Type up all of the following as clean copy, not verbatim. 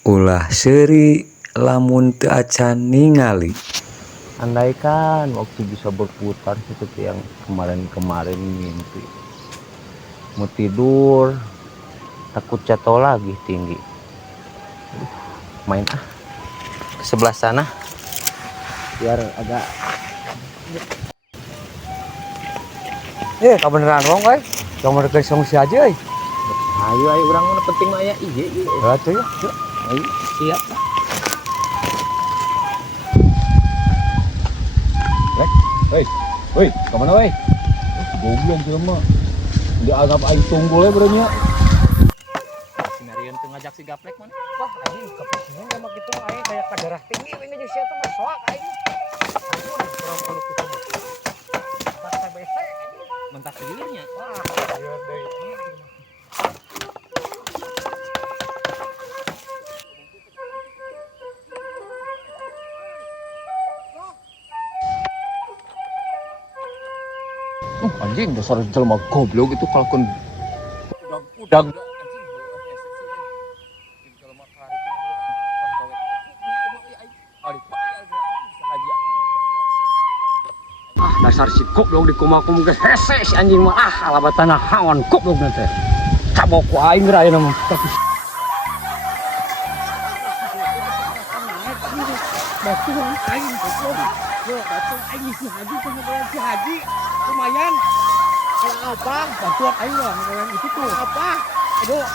Ulah seri lamun teu acan ningali. Andaikan waktu bisa berputar seperti yang kemarin-kemarin mimpi. Mau tidur, takut jatuh lagi tinggi. Main ke sebelah sana biar agak. Kebeneran wong euy. Kamu dekat sama si aja euy. Ayo urang mana penting mah aya ieu. Atuh ya. Ayo, siap. Woi, kemana woi? Goblok jelema. Dianggap aing tunggul ya berenya. Sinarian teu ngajak si gaplek mana? Wah, anjing kepentingan sama gitu aing kayak kadarah tinggi we geus sia teh mah soak aing. Ampun, kurang kalau kita mah. Tak TBC anjing. Mentak sejujurnya. Wah, ieu deui. Anjing dasar jelema goblok itu kalkun udang. Dasar si goblok di kumakum geus hese si anjing mah alabatana hawan goblok teh. Cabok ku aing geura ayeuna mah. Batu aing goblok. Yo, batu aing si Haji sama kayak si Haji. Lumayan. Kalau apa? Bantuan aing lah kayak itu tuh. Apa? Aduh.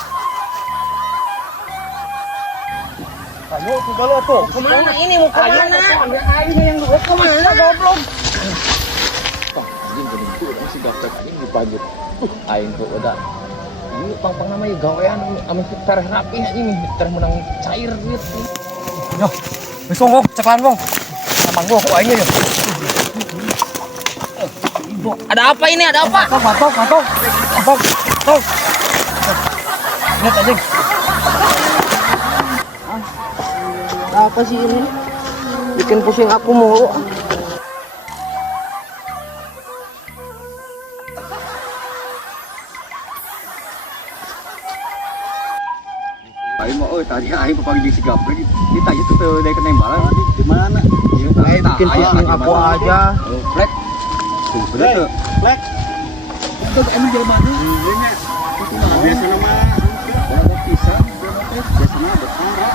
Ayo, coba lo tuh. Kemana ini mau kemana? Aing yang dulu Kemana goblok? Anjing geuning tuh si gaplek anjing dibajut. Aing tuh udah. Ieu pang-pang nama ieu gawean ame tereh rapi anjing tereh menang cair gitu. Yo, wis wong, ceklan wong. Samang gua ku aing ya. Ada apa ini? Ada apa? Mantap. Lihat anjing. Ada apa sih ini? Bikin pusing aku mulu. Aing mah tadi aing pagi si gaplek ditanya tuh dari kenembalan di mana? Aing bikin pusing aku aja. Plek. Tuh, bener tuh. Plek. Itu emang jelema nih. Iya nya. Itu mah biasa nama ada pisang, biasa mah berkara.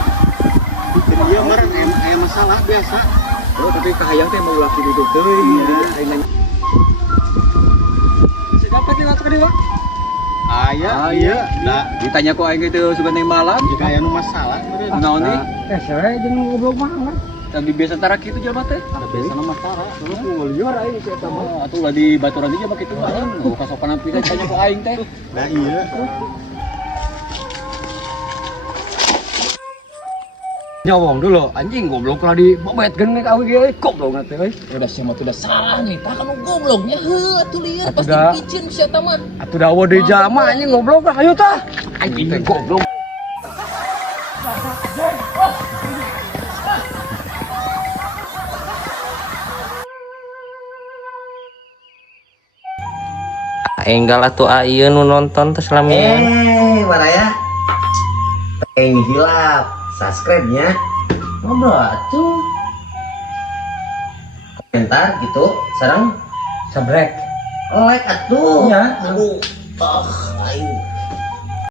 Dia meureun aya masalah biasa. Oh, tapi kahayang teh mau ulah ditutup teuing. Aing nanya. Si dapat dilatok ka dewa? Aya, iya. Nah, ditanya kok aing itu suka nembalan. Jika aya nu masalah meureun. Naon deui? Saya jeung goblok mah. Tapi biasa antara kitu jelema teh. Biasa nama tara. Ungul liar aing si eta mah. Oh, atuh lah di baturan dia mah kitu mah. Oh, kasopanan pisan tanya ku aing teh. Nah, iya. Nyawong dulu anjing goblok lah di bobetkeun nek awi ge goblok na teh euy. Udah siapa tuh udah Salah nih, tak kan gobloknya. Atuh liar pasti Atuh dah. picin si eta mah. Atuh dawa deui jalma anjing goblok lah ayo tah. anjing goblok. Enggal atuh ayeuna nu nonton teh selamian. Mana ya? Hilap, subscribe-nya. Ngobrol atuh. Komentar gitu, sareng Sabrek. like atuh. Iya. Aduh, aing